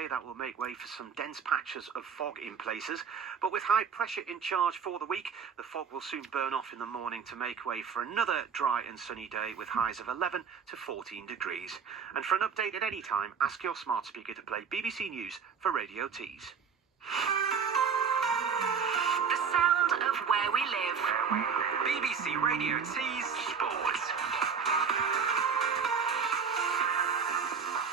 today that will make way for some dense patches of fog in places. But with high pressure in charge for the week, the fog will soon burn off in the morning to make way for another dry and sunny day with highs of 11 to 14 degrees. And for an update at any time, ask your smart speaker to play BBC News for Radio Tees. The sound of where we live. BBC Radio Tees Sports.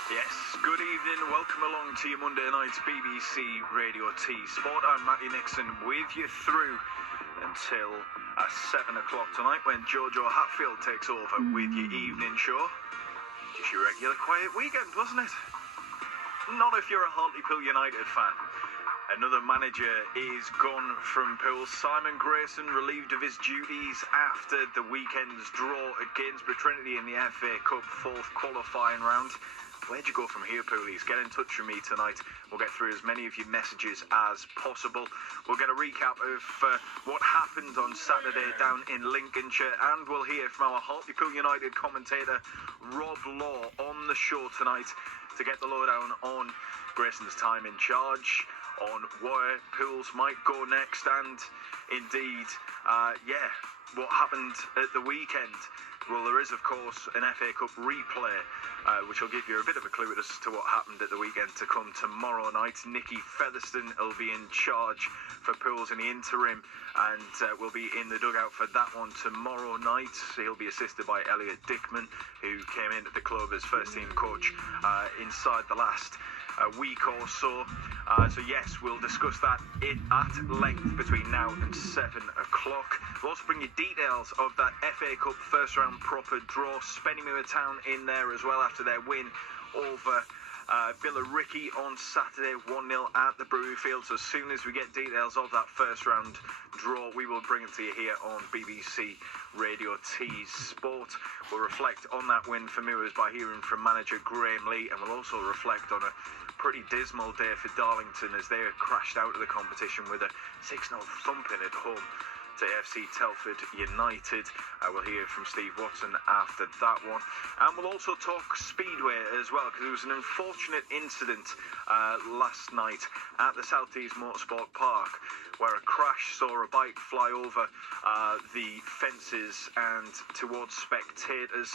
Yes, good evening. Welcome along to your Monday night's BBC Radio Tees Sport. I'm Matty Nixon with you through until 7 o'clock tonight when Jojo Hatfield takes over with your evening show. Just your regular quiet weekend, wasn't it? Not if you're a Hartlepool United fan. Another manager is gone from Pools. Simon Grayson relieved of his duties after the weekend's draw against Trinity in the FA Cup fourth qualifying round. Where'd you go from here, Poolies? Get in touch with me tonight. We'll get through as many of your messages as possible. We'll get a recap of what happened on Saturday down in Lincolnshire, and we'll hear from our Hartlepool United commentator, Rob Law, on the show tonight to get the lowdown on Grayson's time in charge, on where Pools might go next, and indeed, what happened at the weekend. Well, there is, of course, an FA Cup replay, which will give you a bit of a clue as to what happened at the weekend to come tomorrow night. Nicky Featherstone will be in charge for Pools in the interim, and will be in the dugout for that one tomorrow night. He'll be assisted by Elliot Dickman, who came in at the club as first-team coach inside the last week or so. So yes, we'll discuss that at length between now and 7 o'clock. We'll also bring you details of that FA Cup first round proper draw. Spennymoor Town in there as well after their win over Billericay on Saturday, 1-0 at the Brewery Field. So as soon as we get details of that first round draw, we will bring it to you here on BBC Radio Tees Sport. We'll reflect on that win for Moors by hearing from manager Graham Lee, and we'll also reflect on a pretty dismal day for Darlington as they crashed out of the competition with a 6-0 thumping at home to AFC Telford United. We'll hear from Steve Watson after that one. And we'll also talk Speedway as well, because there was an unfortunate incident last night at the South Tees Motorsport Park where a crash saw a bike fly over the fences and towards spectators.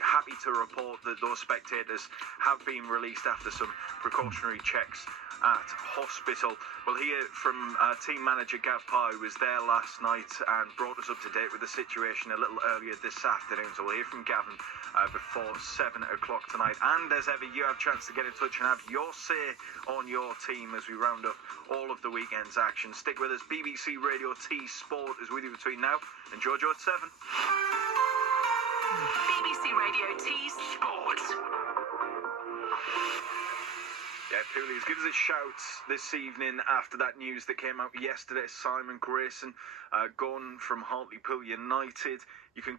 Happy to report that those spectators have been released after some precautionary checks at hospital. We'll hear from team manager Gav Parr, who was there last night and brought us up to date with the situation a little earlier this afternoon. So we'll hear from Gavin before 7 o'clock tonight. And as ever, you have a chance to get in touch and have your say on your team as we round up all of the weekend's action. Stick with us. BBC Radio Tees Sport is with you between now and Jojo at 7. BBC Radio Tees Sports. Yeah, Poolies, give us a shout this evening after that news that came out yesterday. Simon Grayson gone from Hartlepool United. You can